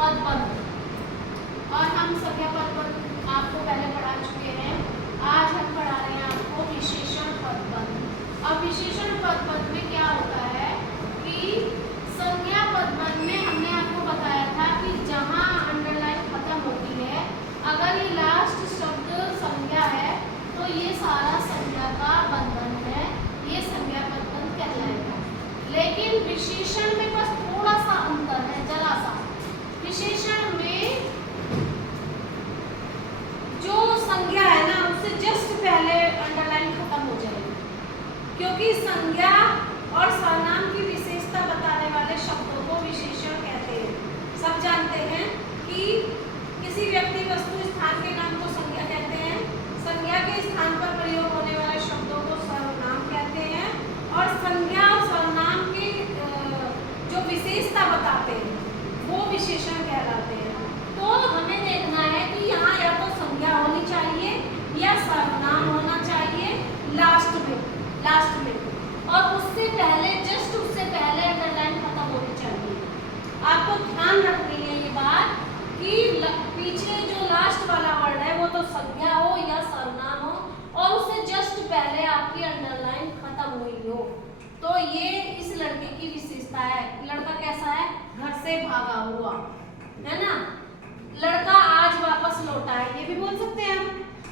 पदबंध। और हम संज्ञा पदबंध आपको पहले पढ़ा चुके हैं। आज हम पढ़ा रहे हैं आपको विशेषण पदबंध। अब विशेषण पदबंध में क्या होता है कि संज्ञा पदबंध में हमने आपको बताया था कि जहाँ अंडरलाइन खत्म होती है, अगर ये लास्ट शब्द संज्ञा है तो ये सारा संज्ञा का बंधन है, ये संज्ञा पदबंध कहलाएगा। लेकिन विशेषण में बस थोड़ा सा अंतर है, जरा सा। विशेषण में जो संज्ञा है ना, उससे जस्ट पहले अंडरलाइन खत्म हो जाएगी, क्योंकि संज्ञा और सर्वनाम की विशेषता बताने वाले शब्दों को विशेषण कहते हैं। सब जानते हैं कि किसी व्यक्ति, वस्तु, स्थान के नाम को संज्ञा कहते हैं। संज्ञा के स्थान पर प्रयोग होने वाले शब्दों को सर्वनाम कहते हैं। और संज्ञा और सर्वनाम की जो विशेषता बताते हैं वो विशेषण कहलाते हैं। तो हमें देखना है कि यहाँ या तो संज्ञा होनी चाहिए या सर्वनाम होना चाहिए लास्ट में, और उससे पहले, जस्ट उससे पहले अंडरलाइन खत्म होनी चाहिए। आपको ध्यान रखनी है ये बात कि पीछे जो लास्ट वाला वर्ड है वो तो संज्ञा हो या सर्वनाम हो, और उससे जस्ट पहले आपकी अंडरलाइन खत्म हुई हो। तो ये इस लड़के की विशेषता है। लड़का कैसा है? घर से भागा हुआ है ना, लड़का आज वापस लौटा है, ये भी बोल सकते हैं हम।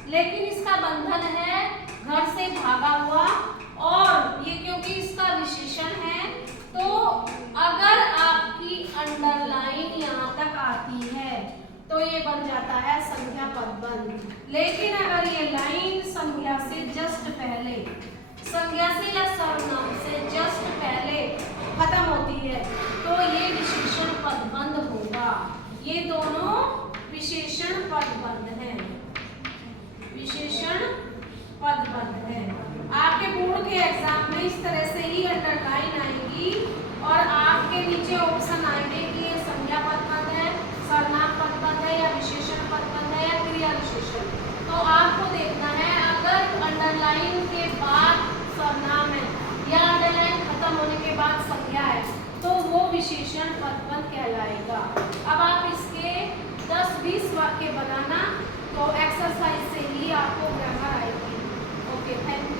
लेकिन इसका बंधन है घर से भागा हुआ, और ये क्योंकि इसका विशेषण है तो अगर आपकी अंडरलाइन यहाँ तक आती है तो ये बन जाता है संज्ञा पदबंध। लेकिन अगर ये लाइन संज्ञा से जस्ट पहले, संज्ञा से या सर्वनाम से जस्ट पहले खत्म होती है तो ये विशेषण पदबंध होगा। ये दोनों विशेषण पदबंध हैं, विशेषण पदबंध है। आपके बोर्ड के एग्जाम में इस तरह से ही अंडरलाइन आएगी और आपके नीचे ऑप्शन आएंगे कि ये संज्ञा पदबंध है, सर्वनाम पदबंध है, या विशेषण पदबंध है, या क्रिया विशेषण। तो आपको देखना है, अगर अंडरलाइन के बाद सर्वनाम है या अंडरलाइन खत्म होने के बाद संज्ञा है तो वो विशेषण पदबंध कहलाएगा। अब आप इसके 10-20 वाक्य बनाना, तो एक्सरसाइज से ही आपको ग्रामर आएगी। Okay, thank you.